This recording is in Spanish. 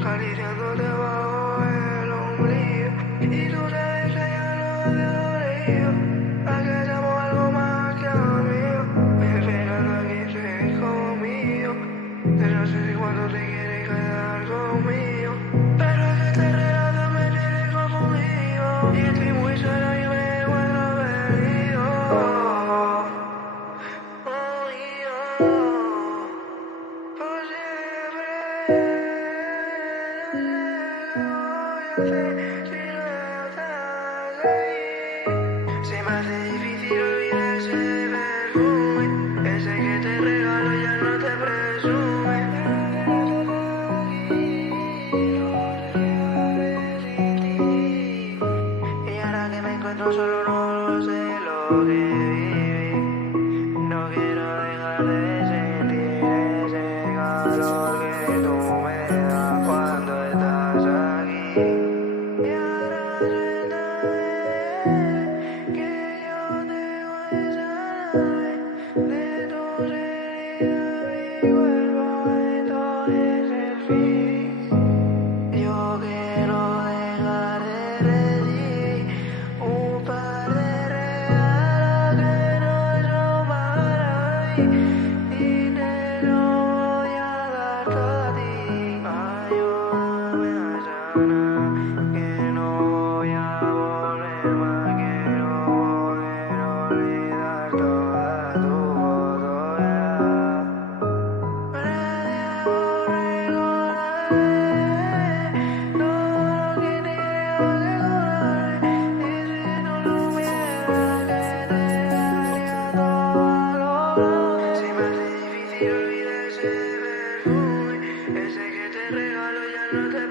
Acariciándote bajo el ombligo. Y tú sabes que ya no te olvido. A que seamos algo más que amigos. Esperando a que estés conmigo. De no sé si cuando te quieres quedar conmigo. Pero es que este relato me tiene confundido. Y estoy muy solo y me encuentro perdido. Oh, por siempre. Se me hace difícil olvidar ese perfume, ese que te regalo ya no te presume. Y ahora que me encuentro solo no sé lo que viví. No quiero dejar de sentir ese calor que tú me das cuando estás aquí. Y ahora suéltame, que yo tengo esa llave de tu herida, mi cuerpo, esto es el fin. Yo quiero dejar de recibir un par de regalos que no son para mí y te lo voy a dar todo a ti. Ayúdame a sanar, que no voy a volver más, quiero poder olvidar toda tu fotografía. Para de recordarme todo lo que te haga recordar. Y si tú no supieras que te daría todo valor. Se me hace difícil olvidar ese perfume, ese que te regalo ya no te